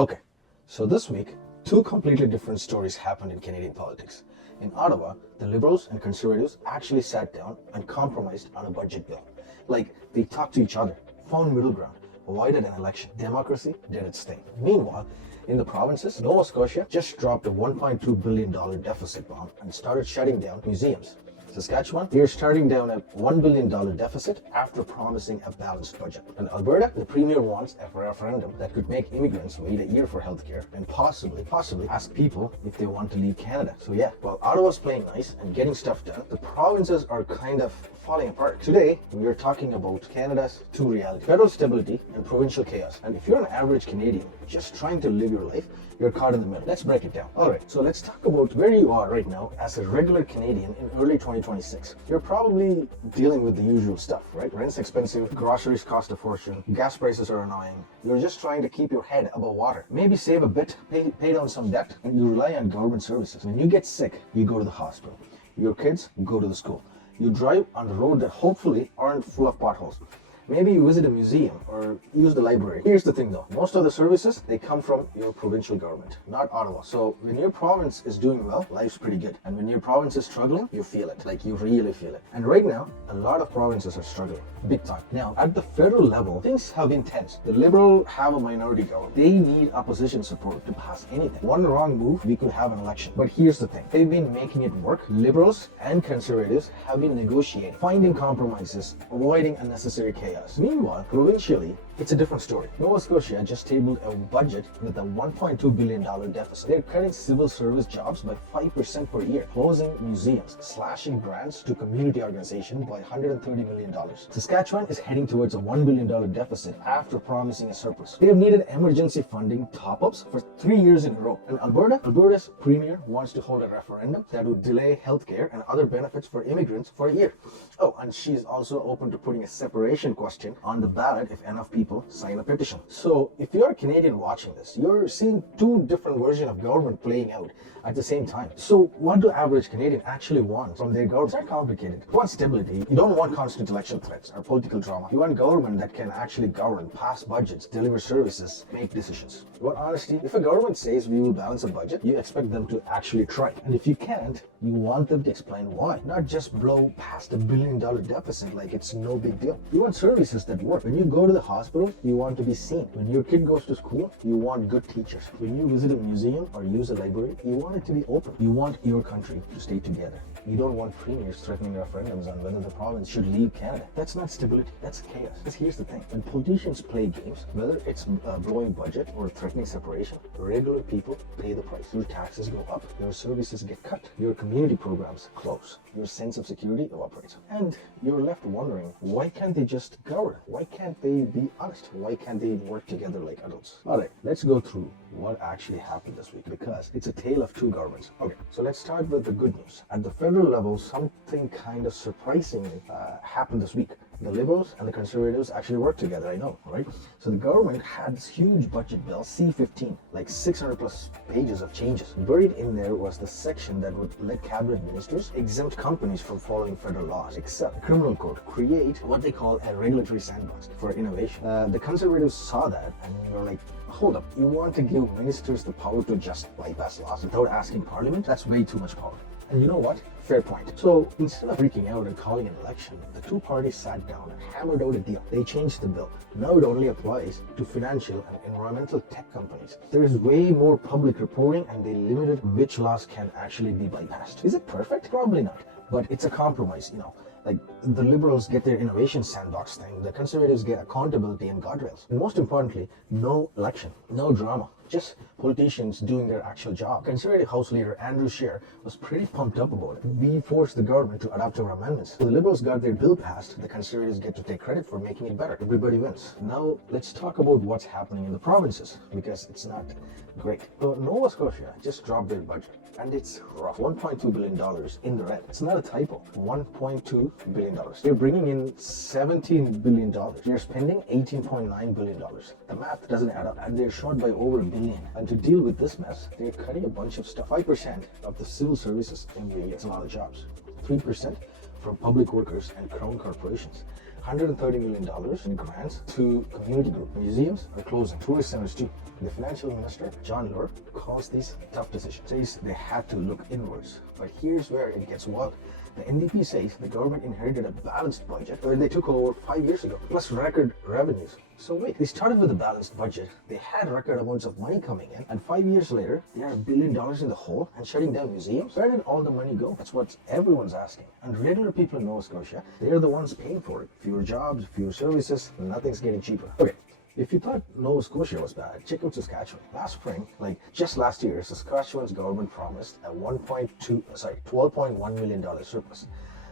Okay, so this week, two completely different stories happened in Canadian politics. In Ottawa, the Liberals and Conservatives actually sat down and compromised on a budget bill. Like, they talked to each other, found middle ground, avoided an election. Democracy did its thing. Meanwhile, in the provinces, Nova Scotia just dropped a $1.2 billion deficit bomb and started shutting down museums. Saskatchewan, they are starting down a $1 billion deficit after promising a balanced budget. In Alberta, the Premier wants a referendum that could make immigrants wait a year for healthcare and possibly ask people if they want to leave Canada. So yeah, while Ottawa's playing nice and getting stuff done, the provinces are kind of falling apart. Today, we are talking about Canada's two realities: federal stability and provincial chaos. And if you're an average Canadian just trying to live your life, you're caught in the middle. Let's break it down. Alright, so let's talk about where you are right now as a regular Canadian in early 2026. You're probably dealing with the usual stuff, right? Rent's expensive, groceries cost a fortune, gas prices are annoying. You're just trying to keep your head above water. Maybe save a bit, pay down some debt, and you rely on government services. When you get sick, you go to the hospital. Your kids go to the school. You drive on the road that hopefully aren't full of potholes. Maybe you visit a museum or use the library. Here's the thing though, most of the services, they come from your provincial government, not Ottawa. So when your province is doing well, life's pretty good. And when your province is struggling, you feel it, like you really feel it. And right now, a lot of provinces are struggling, big time. Now, at the federal level, things have been tense. The Liberals have a minority government. They need opposition support to pass anything. One wrong move, we could have an election. But here's the thing, they've been making it work. Liberals and Conservatives have been negotiating, finding compromises, avoiding unnecessary chaos. Meanwhile, provincially, it's a different story. Nova Scotia just tabled a budget with a $1.2 billion deficit. They're cutting civil service jobs by 5% per year, closing museums, slashing grants to community organizations by $130 million. Saskatchewan is heading towards a $1 billion deficit after promising a surplus. They have needed emergency funding top-ups for 3 years in a row. And Alberta's Premier wants to hold a referendum that would delay healthcare and other benefits for immigrants for a year. Oh, and she's also open to putting a separation question on the ballot if enough people sign a petition. So if you're a Canadian watching this, you're seeing two different versions of government playing out at the same time. So what do average Canadians actually want from their government? It's not complicated. You want stability. You don't want constant election threats or political drama. You want government that can actually govern, pass budgets, deliver services, make decisions. You want honesty. If a government says we will balance a budget, you expect them to actually try. And if you can't, you want them to explain why. Not just blow past $1 billion deficit like it's no big deal. You want services that work. When you go to the hospital, you want to be seen. When your kid goes to school, you want good teachers. When you visit a museum or use a library, you want it to be open. You want your country to stay together. You don't want premiers threatening referendums on whether the province should leave Canada. That's not stability, that's chaos. Because here's the thing, when politicians play games, whether it's blowing budget or threatening separation, regular people pay the price. Your taxes go up, your services get cut, your community programs close, your sense of security evaporates. And you're left wondering, why can't they just govern? Why can't they be honest? Why can't they work together like adults? Alright, let's go through what actually happened this week, because it's a tale of two governments. Okay, so let's start with the good news. At the federal level, something kind of surprisingly happened this week. The Liberals and the Conservatives actually worked together, I know, right? So the government had this huge budget bill, C-15, like 600 plus pages of changes. Buried in there was the section that would let cabinet ministers exempt companies from following federal laws, except the criminal code, create what they call a regulatory sandbox for innovation. The Conservatives saw that and were like, hold up, you want to give ministers the power to just bypass laws without asking Parliament? That's way too much power. And you know what? Fair point. So instead of freaking out and calling an election, the two parties sat down and hammered out a deal. They changed the bill. Now it only applies to financial and environmental tech companies. There is way more public reporting and they limited which laws can actually be bypassed. Is it perfect? Probably not. But it's a compromise, you know. Like, the Liberals get their innovation sandbox thing, the Conservatives get accountability and guardrails. And most importantly, no election, no drama, just politicians doing their actual job. Conservative House Leader Andrew Scheer was pretty pumped up about it. We forced the government to adopt our amendments. So the Liberals got their bill passed, the Conservatives get to take credit for making it better. Everybody wins. Now, let's talk about what's happening in the provinces, because it's not great. So Nova Scotia just dropped their budget, and it's rough. $1.2 billion in the red. It's not a typo. $1.2 billion. They're bringing in $17 billion. They're spending $18.9 billion. The math doesn't add up, and they're short by over $1 billion. And to deal with this mess, they're cutting a bunch of stuff. 5% of the civil services in the it's a lot of jobs. 3% from public workers and crown corporations. $130 million in grants to community groups. Museums are closing, tourist centers too. The financial minister, John Lure, calls these tough decisions, says they had to look inwards. But here's where it gets wild. The NDP says the government inherited a balanced budget when they took over 5 years ago, plus record revenues. So wait, they started with a balanced budget, they had record amounts of money coming in, and 5 years later, they are $1 billion in the hole and shutting down museums? Where did all the money go? That's what everyone's asking. And regular people in Nova Scotia, they're the ones paying for it. Fewer jobs, fewer services, nothing's getting cheaper. Okay. If you thought Nova Scotia was bad, check out Saskatchewan. Last spring, just last year, Saskatchewan's government promised a $12.1 million surplus.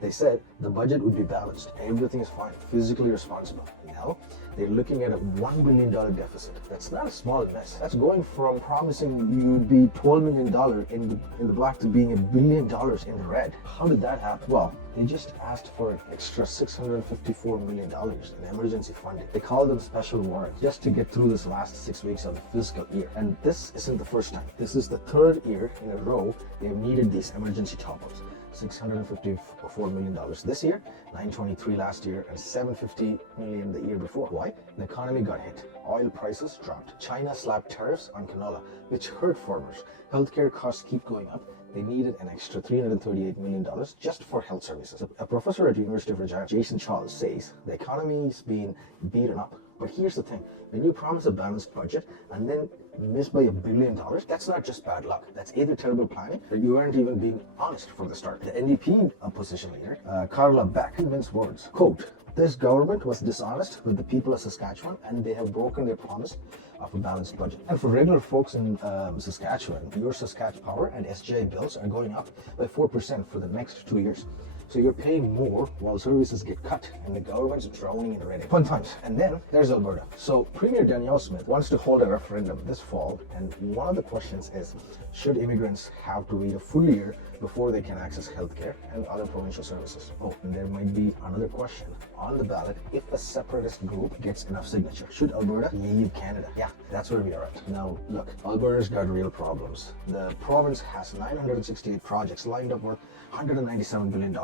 They said the budget would be balanced, everything is fine, fiscally responsible. Now, they're looking at a $1 billion deficit. That's not a small mess. That's going from promising you'd be $12 million in the black to being $1 billion in the red. How did that happen? Well, they just asked for an extra $654 million in emergency funding. They call them special warrants just to get through this last 6 weeks of the fiscal year. And this isn't the first time. This is the third year in a row they've needed these emergency top-ups. $654 million this year, $923 last year, and $750 million the year before. Why? The economy got hit. Oil prices dropped. China slapped tariffs on canola, which hurt farmers. Healthcare costs keep going up. They needed an extra $338 million just for health services. A professor at University of Regina, Jason Charles, says the economy's being beaten up. But here's the thing, when you promise a balanced budget and then miss by $1 billion, that's not just bad luck. That's either terrible planning or you aren't even being honest from the start. The NDP opposition leader, Carla Beck, mince words. Quote, this government was dishonest with the people of Saskatchewan and they have broken their promise of a balanced budget. And for regular folks in Saskatchewan, your Saskatchewan Power and SGI bills are going up by 4% for the next 2 years. So you're paying more while services get cut and the government's drowning in red tape. Fun times. And then there's Alberta. So Premier Danielle Smith wants to hold a referendum this fall, and one of the questions is, should immigrants have to wait a full year before they can access healthcare and other provincial services? Oh, and there might be another question on the ballot. If a separatist group gets enough signatures, should Alberta leave Canada? Yeah, that's where we are at. Now, look, Alberta's got real problems. The province has 968 projects lined up worth $197 billion.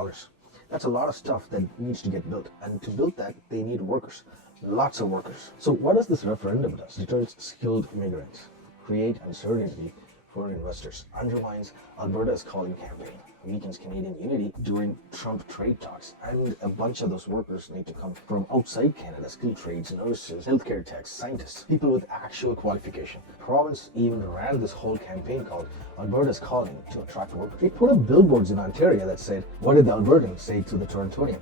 That's a lot of stuff that needs to get built. And to build that, they need workers. Lots of workers. So what does this referendum do? Deters skilled immigrants, create uncertainty for investors, undermines Alberta's calling campaign, weakens Canadian unity during Trump trade talks, and a bunch of those workers need to come from outside Canada, skilled trades, nurses, healthcare techs, scientists, people with actual qualification. The province even ran this whole campaign called Alberta's Calling to attract workers. They put up billboards in Ontario that said, what did the Albertans say to the Torontonian?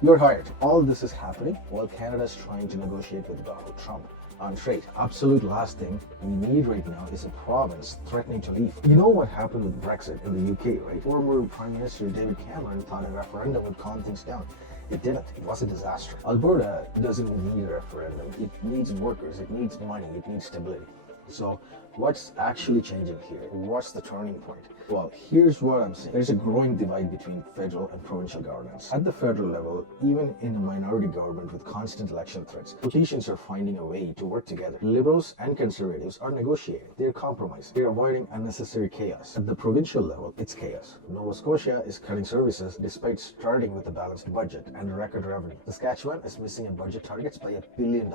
You're hired. All this is happening while Canada's trying to negotiate with Donald Trump on trade. Absolute last thing we need right now is a province threatening to leave. You know what happened with Brexit in the UK, right? Former Prime Minister David Cameron thought a referendum would calm things down. It didn't. It was a disaster. Alberta doesn't need a referendum. It needs workers. It needs money. It needs stability. So what's actually changing here? What's the turning point? Well, here's what I'm saying. There's a growing divide between federal and provincial governance. At the federal level, even in a minority government with constant election threats, politicians are finding a way to work together. Liberals and conservatives are negotiating. They're compromising. They're avoiding unnecessary chaos. At the provincial level, it's chaos. Nova Scotia is cutting services despite starting with a balanced budget and record revenue. Saskatchewan is missing in budget targets by $1 billion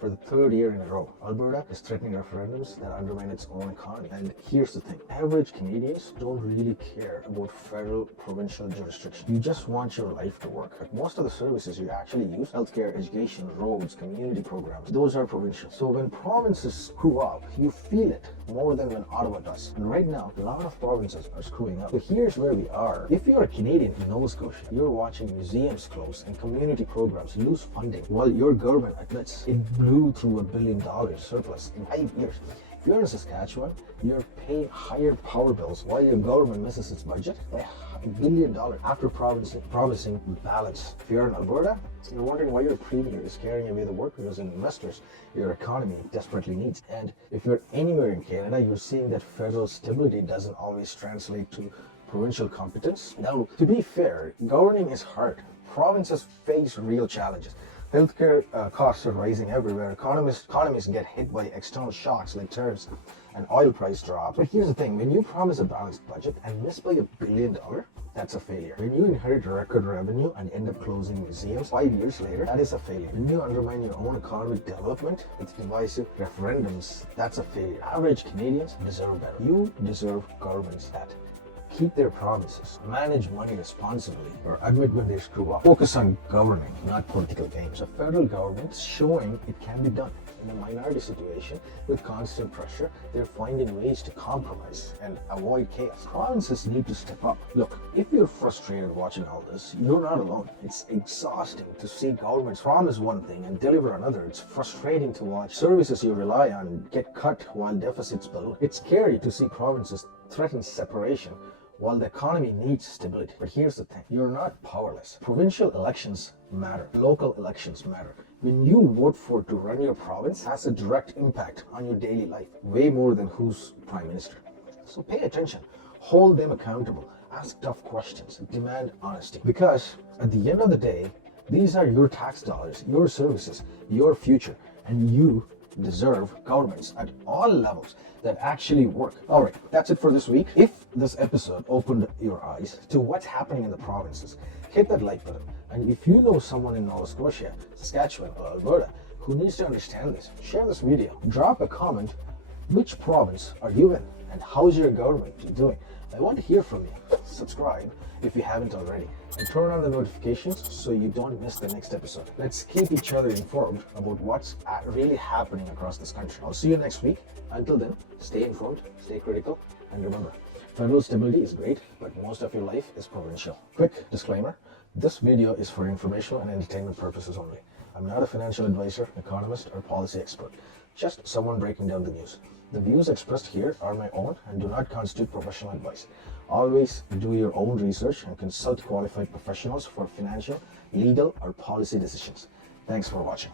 for the third year in a row. Alberta is threatening referendums that undermine its own economy. And here's the thing. Average Canadians don't really care about federal provincial jurisdiction. You just want your life to work. Like most of the services you actually use, healthcare, education, roads, community programs, those are provincial. So when provinces screw up, you feel it more than when Ottawa does. And right now, a lot of provinces are screwing up. So here's where we are. If you're a Canadian in Nova Scotia, you're watching museums close and community programs lose funding while your government admits it blew through $1 billion surplus in 5 years. If you're in Saskatchewan, you're paying higher power bills while your government misses its budget by $1 billion after promising balance. If you're in Alberta, you're wondering why your premier is carrying away the workers and investors your economy desperately needs. And if you're anywhere in Canada, you're seeing that federal stability doesn't always translate to provincial competence. Now, to be fair, governing is hard. Provinces face real challenges. Healthcare costs are rising everywhere. Economies get hit by external shocks like tariffs and oil price drops. But here's the thing, when you promise a balanced budget and miss by $1 billion, that's a failure. When you inherit record revenue and end up closing museums 5 years later, that is a failure. When you undermine your own economic development with divisive referendums, that's a failure. Average Canadians deserve better. You deserve governments that keep their promises, manage money responsibly, or admit when they screw up. Focus on governing, not political games. The federal government is showing it can be done. In a minority situation, with constant pressure, they're finding ways to compromise and avoid chaos. Provinces need to step up. Look, if you're frustrated watching all this, you're not alone. It's exhausting to see governments promise one thing and deliver another. It's frustrating to watch services you rely on get cut while deficits balloon. It's scary to see provinces threaten separation while the economy needs stability. But here's the thing, you're not powerless. Provincial elections matter. Local elections matter. When you vote for to run your province has a direct impact on your daily life, way more than who's prime minister. So pay attention, hold them accountable, ask tough questions, demand honesty. Because at the end of the day, these are your tax dollars, your services, your future, and you deserve governments at all levels that actually work. All right, that's it for this week. If this episode opened your eyes to what's happening in the provinces, hit that like button. And if you know someone in Nova Scotia, Saskatchewan, or Alberta who needs to understand this, share this video. Drop a comment. Which province are you in? And how's your government doing? I want to hear from you. Subscribe if you haven't already. And turn on the notifications so you don't miss the next episode. Let's keep each other informed about what's really happening across this country. I'll see you next week. Until then, stay informed, stay critical, and remember, federal stability is great, but most of your life is provincial. Quick disclaimer, this video is for informational and entertainment purposes only. I'm not a financial advisor, economist, or policy expert, just someone breaking down the news. The views expressed here are my own and do not constitute professional advice. Always do your own research and consult qualified professionals for financial, legal, or policy decisions. Thanks for watching.